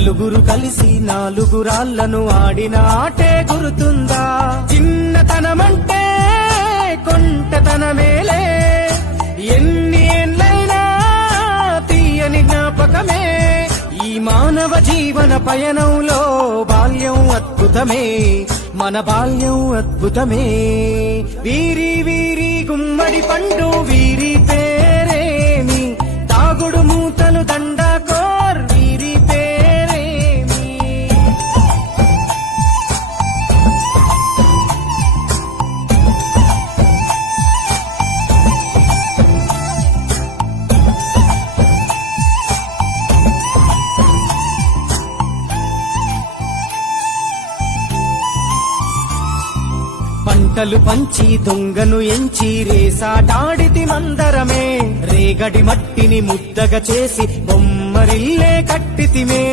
నలుగురు కలిసి నాలుగురాళ్లను ఆడిన ఆటే గుర్తుందా? చిన్నతనమంటే కొంటతనమేలే, ఎన్ని ఏళ్ళైనా తీయని జ్ఞాపకమే. ఈ మానవ జీవన పయనంలో బాల్యం అద్భుతమే, మన బాల్యం అద్భుతమే. వీరి వీరి గుమ్మడి పండు వీరి పేరేమి, తాగుడు మూతలు దండాకోర్ వీరి పేరేమి. పంటలు పంచి దొంగను ఎంచి రేసాటాడితి మందరమే, రేగడి మట్టిని ముద్దగా చేసి బొమ్మరిల్లే కట్టితిమే.